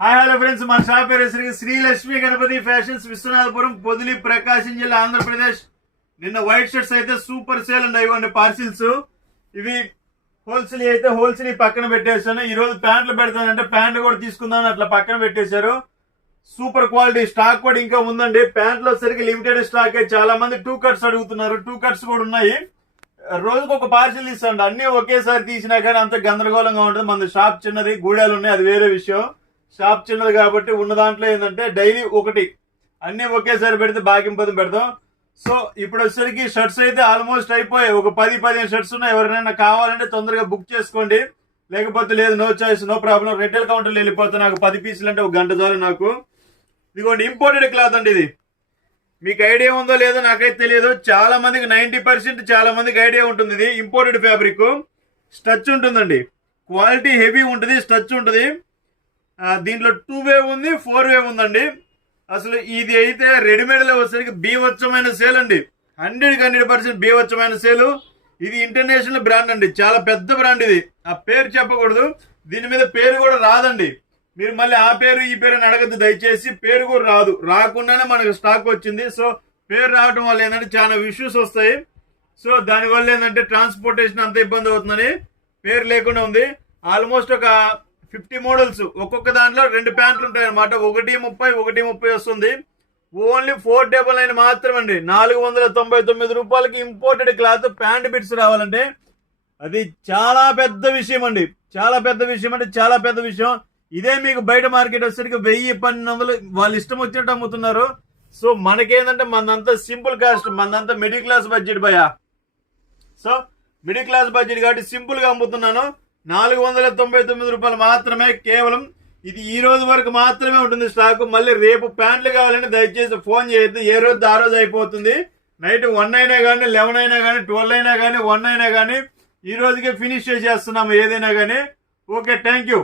Hi hello friends, మన shop పేరు Shri Lakshmi Ganapati fashions, Viswanathapuram, Podili, ప్రకాశం జిల్లా, ఆంధ్రప్రదేశ్. నిన్న వైట్ షర్ట్స్ అయితే సూపర్ సేల్ అండి. ఇవ్వండి పార్సిల్స్. ఇవి హోల్సేల్ అయితే హోల్సేల్ పక్కన పెట్టేశాను. ఈ రోజు ప్యాంట్లు పెడతానంటే ప్యాంట్లు కూడా తీసుకుందామని అట్లా పక్కన పెట్టేశారు. సూపర్ క్వాలిటీ స్టాక్ కూడా ఇంకా ఉందండి. ప్యాంట్లు వచ్చేసరికి లిమిటెడ్ స్టాక్. చాలా మంది 2 కట్స్ అడుగుతున్నారు. 2 కట్స్ కూడా ఉన్నాయి. రోజుకు ఒక పార్సిల్ తీసుకోండి. అన్ని ఒకేసారి తీసినా కానీ అంత గందరగోళంగా ఉంటుంది. మన షాప్ చిన్నది, గూడాలు ఉన్నాయి, అది వేరే విషయం. షాప్ చిన్నది కాబట్టి ఉన్న దాంట్లో ఏంటంటే డైలీ ఒకటి, అన్ని ఒకేసారి పెడితే బాకింపదం పెడతాం. సో ఇప్పుడు వచ్చేసరికి షర్ట్స్ అయితే ఆల్మోస్ట్ అయిపోయాయి. ఒక 10-15 షర్ట్స్ ఉన్నాయి. ఎవరైనా కావాలంటే తొందరగా బుక్ చేసుకోండి, లేకపోతే లేదు, no choice, no problem. Retail కౌంటర్లో వెళ్ళిపోతాం. నాకు 10 పీసులు అంటే 1 గంట చాలు నాకు. ఇదిగోండి ఇంపోర్టెడ్ క్లాత్ అండి. ఇది మీకు ఐడియా ఉందో లేదో నాకైతే తెలియదు. చాలా మందికి 90% చాలా మందికి ఐడియా ఉంటుంది. ఇది ఇంపోర్టెడ్ ఫ్యాబ్రిక్, స్టచ్ ఉంటుందండి. క్వాలిటీ హెవీ ఉంటుంది, స్టచ్ ఉంటుంది. దీంట్లో 2 వే ఉంది, 4 వే ఉందండి. అసలు ఇది అయితే రెడీమేడ్లో వచ్చేసరికి బీవచ్చమైన సేల్ అండి. 100% బీవచ్చమైన సేలు. ఇది ఇంటర్నేషనల్ బ్రాండ్ అండి, చాలా పెద్ద బ్రాండ్. ఇది ఆ పేరు చెప్పకూడదు, దీని మీద పేరు కూడా రాదండి. మీరు మళ్ళీ ఆ పేరు ఈ పేరు అని అడగద్దు దయచేసి. పేరు కూడా రాదు, రాకుండానే మనకు స్టాక్ వచ్చింది. సో పేరు రావడం వల్ల ఏంటంటే చాలా ఇష్యూస్ వస్తాయి. సో దానివల్ల ఏంటంటే ట్రాన్స్పోర్టేషన్ అంత ఇబ్బంది అవుతుందని పేరు లేకుండా ఉంది. ఆల్మోస్ట్ ఒక 50 మోడల్స్, ఒక్కొక్క దాంట్లో 2 ప్యాంట్లు ఉంటాయి అనమాట. 130 వస్తుంది. ఓన్లీ 499 మాత్రమండి. 499 రూపాయలకి ఇంపోర్టెడ్ క్లాత్ ప్యాంట్ బిట్స్ రావాలంటే అది చాలా పెద్ద విషయం అండి. చాలా పెద్ద విషయం అంటే చాలా పెద్ద విషయం. ఇదే మీకు బయట మార్కెట్ వచ్చేసరికి 1000-1200 వాళ్ళు ఇష్టం వచ్చినట్టు అమ్ముతున్నారు. సో మనకేంటంటే మనదంతా సింపుల్ కాస్ట్, మనదంతా మిడిల్ క్లాస్ బడ్జెట్ భయ. సో మిడిల్ క్లాస్ బడ్జెట్ కాబట్టి సింపుల్ గా అమ్ముతున్నాను. 499 రూపాయలు మాత్రమే కేవలం. ఇది ఈ రోజు వరకు మాత్రమే ఉంటుంది స్టాక్. మళ్ళీ రేపు ప్యాంట్లు కావాలంటే దయచేసి ఫోన్ చేయొద్దు. ఏ రోజు ఆ రోజు అయిపోతుంది. నైట్ 1 అయినా కానీ, 11 అయినా కానీ, 12 అయినా కానీ, 1 అయినా కానీ ఈ రోజుకే ఫినిష్ చేసేస్తున్నాము ఏదైనా కానీ. Okay, thank you.